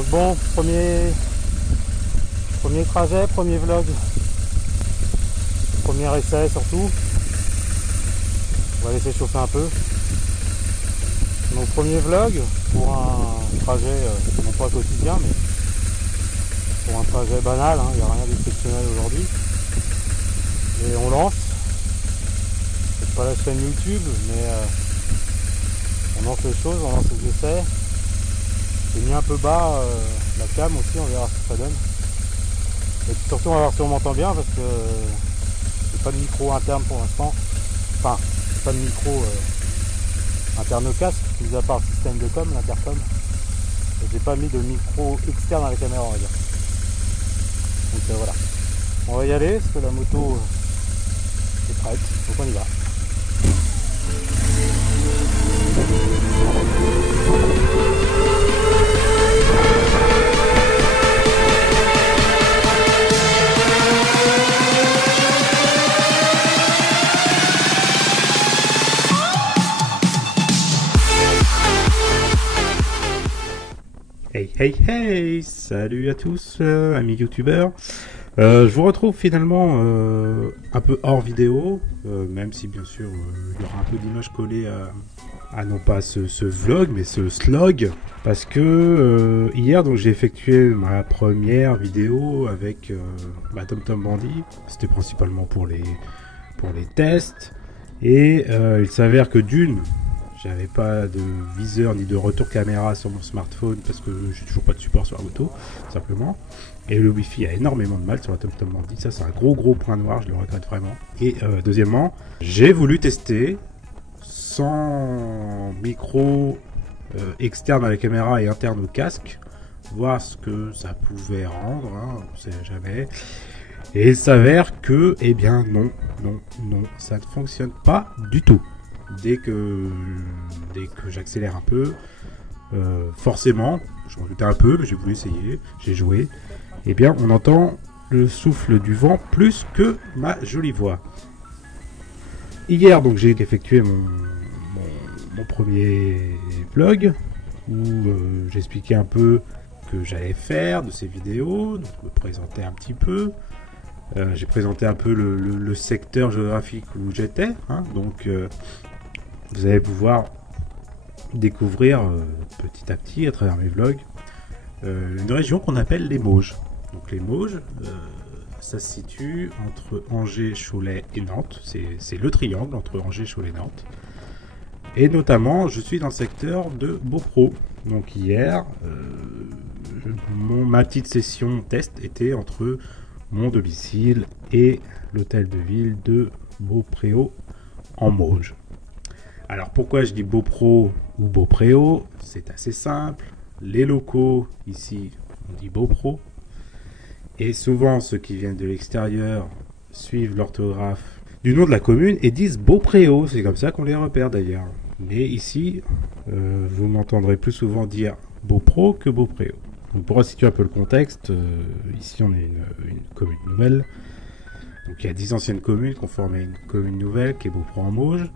Donc bon, premier trajet, premier vlog, premier essai surtout. On va laisser chauffer un peu. Donc premier vlog pour un trajet, non pas quotidien, mais pour un trajet banal, il n'y a rien d'exceptionnel aujourd'hui. Et on lance. C'est pas la chaîne YouTube, mais on lance les choses, on lance les essais. J'ai mis un peu bas la cam aussi, on verra ce que ça donne. Et puis surtout on va voir si on m'entend bien parce que j'ai pas de micro interne pour l'instant. Enfin, j'ai pas de micro interne au casque, mis à part le système de com, l'intercom. Et j'ai pas mis de micro externe à la caméra, on va dire. Donc voilà. On va y aller parce que la moto est prête, donc on y va. Hey hey hey, salut à tous amis youtubeurs. Je vous retrouve finalement un peu hors vidéo, même si bien sûr il y aura un peu d'images collées à non pas ce vlog mais ce slog, parce que hier donc j'ai effectué ma première vidéo avec TomTom Bandit. C'était principalement pour les tests, et il s'avère que d'une, j'avais pas de viseur ni de retour caméra sur mon smartphone parce que j'ai toujours pas de support sur la moto, simplement. Et le wifi a énormément de mal sur la TomTom Bandit, ça c'est un gros point noir, je le regrette vraiment. Et deuxièmement, j'ai voulu tester sans micro externe à la caméra et interne au casque, voir ce que ça pouvait rendre, on sait jamais. Et il s'avère que, eh bien non, ça ne fonctionne pas du tout. Dès que j'accélère un peu, forcément, je m'en doutais un peu, mais j'ai voulu essayer, j'ai joué, et bien on entend le souffle du vent plus que ma jolie voix. Hier donc j'ai effectué mon premier vlog où j'expliquais un peu ce que j'allais faire de ces vidéos, donc me présenter un petit peu. J'ai présenté un peu le secteur géographique où j'étais, donc vous allez pouvoir découvrir petit à petit à travers mes vlogs une région qu'on appelle les Mauges. Donc les Mauges, ça se situe entre Angers, Cholet et Nantes. C'est le triangle entre Angers, Cholet et Nantes. Et notamment, je suis dans le secteur de Beaupro. Donc hier, ma petite session test était entre mon domicile et l'hôtel de ville de Beaupréau en Mauges. Alors pourquoi je dis Beaupro ou Beaupréau? C'est assez simple. Les locaux, ici, on dit Beaupro. Et souvent, ceux qui viennent de l'extérieur suivent l'orthographe du nom de la commune et disent Beaupréau. C'est comme ça qu'on les repère d'ailleurs. Mais ici, vous m'entendrez plus souvent dire Beaupro que Beaupréau. Donc pour situer un peu le contexte, ici on est une commune nouvelle. Donc il y a 10 anciennes communes qui ont formé une commune nouvelle qui est Beaupro en Mauges.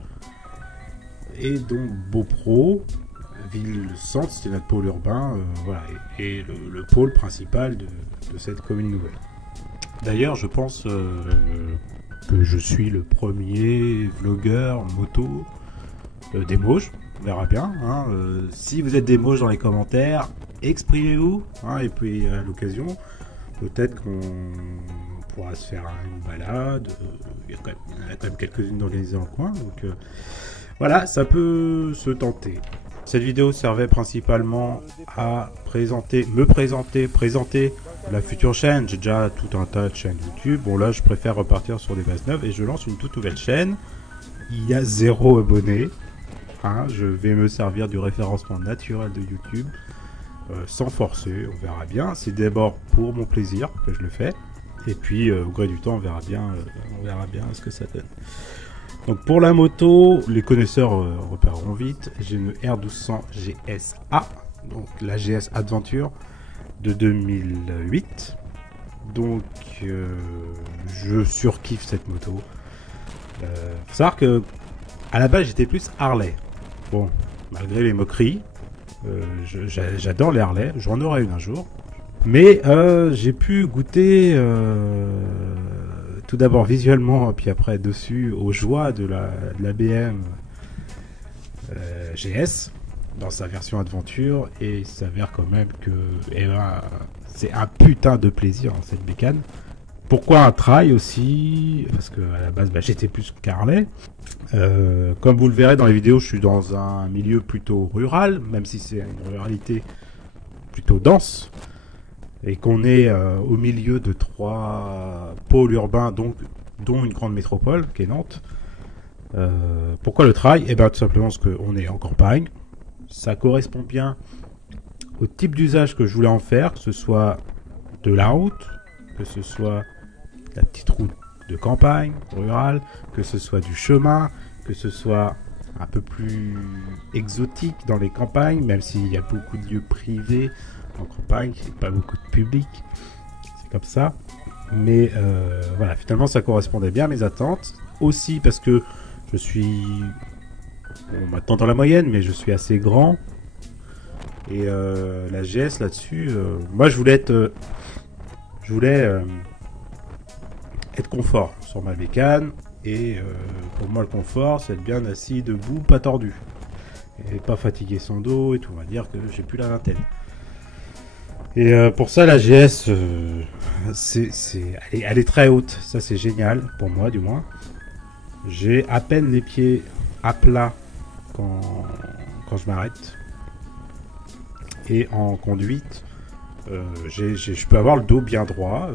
Et donc Beaupro, ville-centre, c'était notre pôle urbain, voilà, et le pôle principal de cette commune nouvelle. D'ailleurs, je pense que je suis le premier vlogueur moto des Mauges. On verra bien. Si vous êtes des Mauges dans les commentaires, exprimez-vous. Et puis à l'occasion, peut-être qu'on pourra se faire une balade. Il y en a quand même quelques-unes organisées dans le coin. Donc voilà, ça peut se tenter. Cette vidéo servait principalement à me présenter la future chaîne. J'ai déjà tout un tas de chaînes YouTube. Bon là, je préfère repartir sur des bases neuves et je lance une toute nouvelle chaîne. Il y a 0 abonnés. Je vais me servir du référencement naturel de YouTube sans forcer. On verra bien. C'est d'abord pour mon plaisir que je le fais. Et puis au gré du temps, on verra bien ce que ça donne. Donc pour la moto, les connaisseurs repéreront vite. J'ai une R1200 GSA, donc la GS Adventure de 2008. Donc je surkiffe cette moto. Faut savoir que à la base j'étais plus Harley. Bon, malgré les moqueries, J'adore les Harley, j'en aurai une un jour. Mais j'ai pu goûter tout d'abord visuellement, puis après dessus, aux joies de la BM GS dans sa version Adventure, et il s'avère quand même que c'est un putain de plaisir cette bécane. Pourquoi un trail aussi? Parce que à la base j'étais plus qu'Harley. Comme vous le verrez dans les vidéos, je suis dans un milieu plutôt rural, même si c'est une ruralité plutôt dense, et qu'on est au milieu de 3 pôles urbains, dont une grande métropole qui est Nantes. Pourquoi le trail? Eh bien tout simplement parce qu'on est en campagne. Ça correspond bien au type d'usage que je voulais en faire, que ce soit de la route, que ce soit la petite route de campagne, rurale, que ce soit du chemin, que ce soit un peu plus exotique dans les campagnes, même s'il y a beaucoup de lieux privés en campagne, c'est pas beaucoup de public, c'est comme ça. Mais voilà, finalement ça correspondait bien à mes attentes. Aussi parce que je suis, bon, maintenant dans la moyenne, mais je suis assez grand. Et la GS là-dessus, moi je voulais être confort sur ma bécane, et pour moi le confort c'est être bien assis, debout, pas tordu, et pas fatiguer son dos et tout. On va dire que j'ai plus la vingtaine, et pour ça la GS elle est très haute, ça c'est génial pour moi du moins. J'ai à peine les pieds à plat quand je m'arrête, et en conduite je peux avoir le dos bien droit,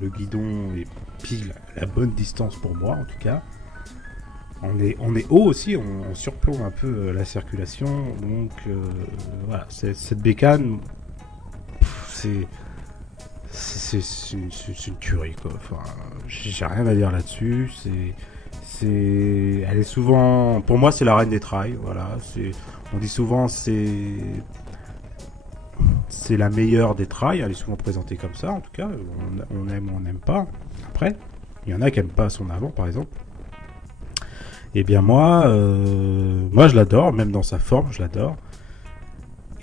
le guidon est pile à la bonne distance pour moi en tout cas. On est haut aussi, on surplombe un peu la circulation, donc voilà, cette bécane, c'est une tuerie quoi. Enfin, j'ai rien à dire là-dessus. Elle est souvent, pour moi c'est la reine des trails, voilà. On dit souvent c'est la meilleure des trails, elle est souvent présentée comme ça, en tout cas, on aime ou on n'aime pas. Après, il y en a qui n'aiment pas son avant, par exemple. Et bien moi je l'adore, même dans sa forme, je l'adore.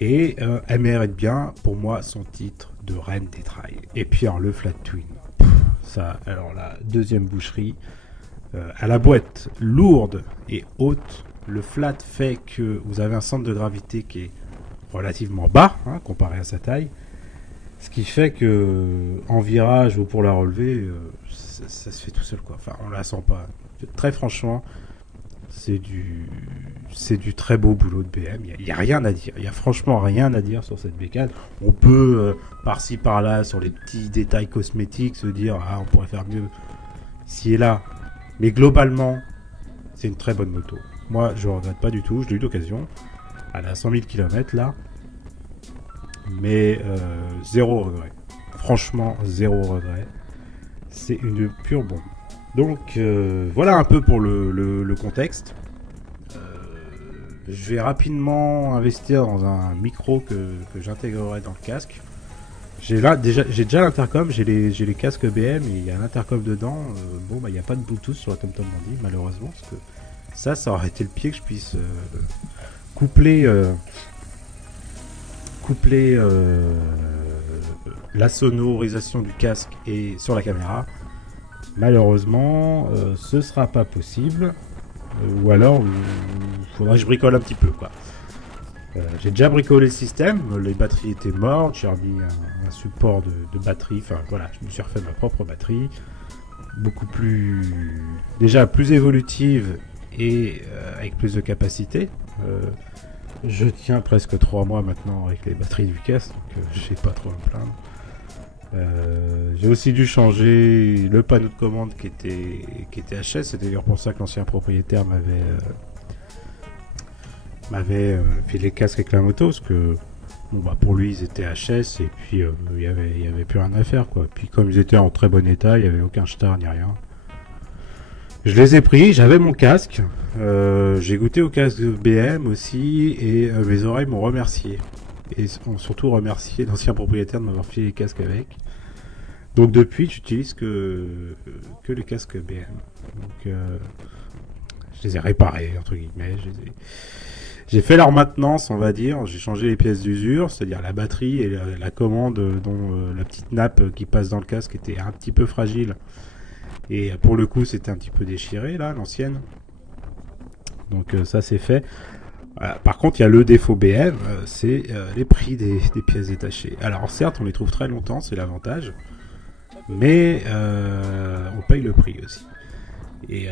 Et elle mérite bien, pour moi, son titre de reine des trails. Et puis alors, le Flat Twin, ça, alors la deuxième boucherie, à la boîte lourde et haute, le flat fait que vous avez un centre de gravité qui est relativement bas, hein, comparé à sa taille, ce qui fait que en virage ou pour la relever, ça se fait tout seul quoi. Enfin, on la sent pas. Très franchement, c'est du très beau boulot de BM. Il y a rien à dire. Il y a franchement rien à dire sur cette bécane. On peut par-ci par-là sur les petits détails cosmétiques se dire on pourrait faire mieux ici et là, mais globalement, c'est une très bonne moto. Moi, je regrette pas du tout. Je l'ai eu d'occasion. Elle a 100 000 km là, mais zéro regret. Franchement, zéro regret. C'est une pure bombe. Donc voilà un peu pour le contexte. Je vais rapidement investir dans un micro que j'intégrerai dans le casque. J'ai déjà l'intercom, j'ai les casques BM, et il y a l'intercom dedans. Bon, il n'y a pas de Bluetooth sur la TomTom Mandy, malheureusement, parce que ça aurait été le pied que je puisse coupler la sonorisation du casque et sur la caméra. Malheureusement, ce sera pas possible, ou alors il faudra que je bricole un petit peu quoi. J'ai déjà bricolé le système, les batteries étaient mortes, j'ai remis un support de batterie, enfin voilà, je me suis refait ma propre batterie, beaucoup plus, déjà plus évolutive et avec plus de capacité. Je tiens presque 3 mois maintenant avec les batteries du casque, donc j'ai pas trop à me plaindre. J'ai aussi dû changer le panneau de commande qui était HS. C'est d'ailleurs pour ça que l'ancien propriétaire m'avait fait les casques avec la moto, parce que bon, pour lui ils étaient HS, et puis il y avait plus rien à faire quoi. Puis comme ils étaient en très bon état, il n'y avait aucun star ni rien. Je les ai pris, j'avais mon casque, j'ai goûté au casque BM aussi, et mes oreilles m'ont remercié. Et ont surtout remercié l'ancien propriétaire de m'avoir filé les casques avec. Donc depuis, j'utilise que les casques BM. Donc je les ai réparés, entre guillemets. J'ai fait leur maintenance, on va dire. J'ai changé les pièces d'usure, c'est-à-dire la batterie et la commande dont la petite nappe qui passe dans le casque était un petit peu fragile. Et pour le coup, c'était un petit peu déchiré, là, l'ancienne. Donc ça, c'est fait. Par contre, il y a le défaut BM, c'est les prix des pièces détachées. Alors certes, on les trouve très longtemps, c'est l'avantage. Mais on paye le prix aussi. Et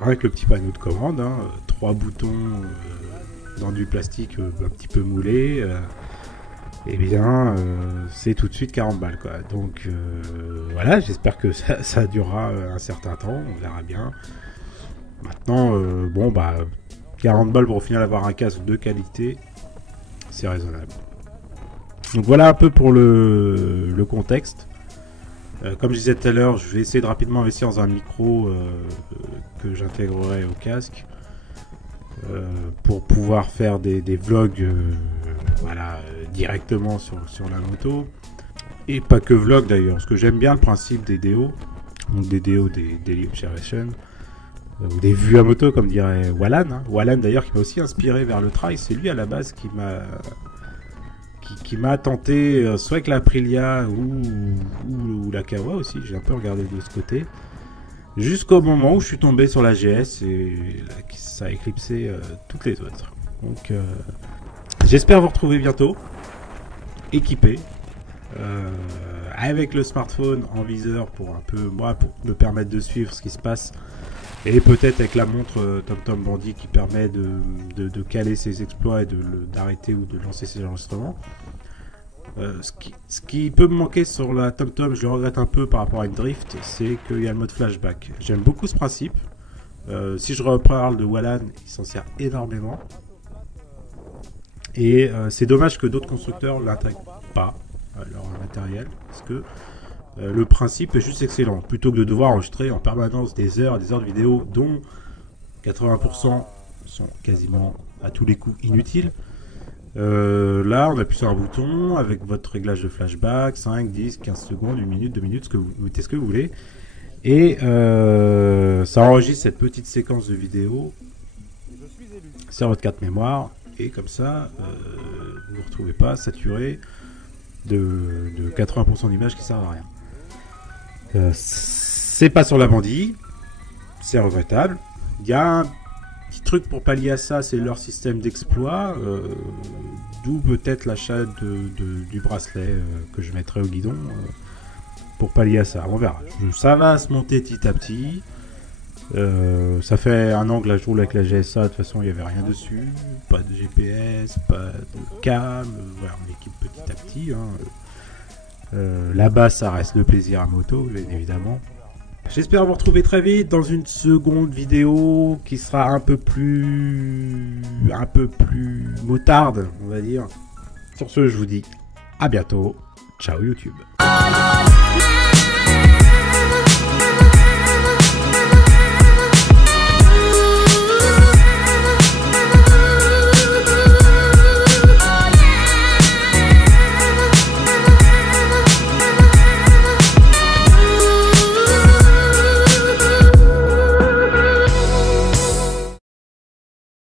rien que le petit panneau de commande, 3 boutons dans du plastique un petit peu moulé, eh bien c'est tout de suite 40 balles quoi. Donc voilà, j'espère que ça durera un certain temps, on verra bien. Maintenant, 40 balles pour au final avoir un casque de qualité, c'est raisonnable. Donc voilà un peu pour le contexte. Comme je disais tout à l'heure, je vais essayer de rapidement investir dans un micro que j'intégrerai au casque pour pouvoir faire des vlogs directement sur la moto. Et pas que vlog d'ailleurs, parce que j'aime bien le principe des DO, donc des DO des Daily Observation, ou des vues à moto comme dirait Wallan. Wallan d'ailleurs qui m'a aussi inspiré vers le trail, c'est lui à la base qui m'a tenté soit avec la Aprilia ou la Kawa aussi, j'ai un peu regardé de ce côté, jusqu'au moment où je suis tombé sur la GS et là, ça a éclipsé toutes les autres. Donc j'espère vous retrouver bientôt, équipé, avec le smartphone en viseur pour pour me permettre de suivre ce qui se passe, et peut-être avec la montre TomTom Bandit qui permet de caler ses exploits et d'arrêter ou de lancer ses enregistrements. Ce qui peut me manquer sur la TomTom, je le regrette un peu par rapport à une drift, c'est qu'il y a le mode flashback. J'aime beaucoup ce principe. Si je reparle de Wallan, il s'en sert énormément. Et c'est dommage que d'autres constructeurs ne l'intègrent pas à leur matériel, parce que le principe est juste excellent. Plutôt que de devoir enregistrer en permanence des heures et des heures de vidéo, dont 80% sont quasiment à tous les coups inutiles. Là, on appuie sur un bouton avec votre réglage de flashback, 5, 10, 15 secondes, 1 minute, 2 minutes, vous mettez ce que vous voulez. Et ça enregistre cette petite séquence de vidéo sur votre carte mémoire. Et comme ça, vous ne vous retrouvez pas saturé de 80% d'images qui servent à rien. C'est pas sur la Bandit, c'est regrettable. Il y a un petit truc pour pallier à ça, c'est leur système d'exploit, d'où peut-être l'achat du bracelet que je mettrai au guidon pour pallier à ça. On verra. Ça va se monter petit à petit. Ça fait un an que là, je roule avec la GSA, de toute façon il n'y avait rien dessus, pas de GPS, pas de cam, voilà, on équipe petit à petit. Là-bas, ça reste le plaisir à moto, bien évidemment. J'espère vous retrouver très vite dans une seconde vidéo qui sera un peu plus motarde, on va dire. Sur ce, je vous dis à bientôt. Ciao YouTube.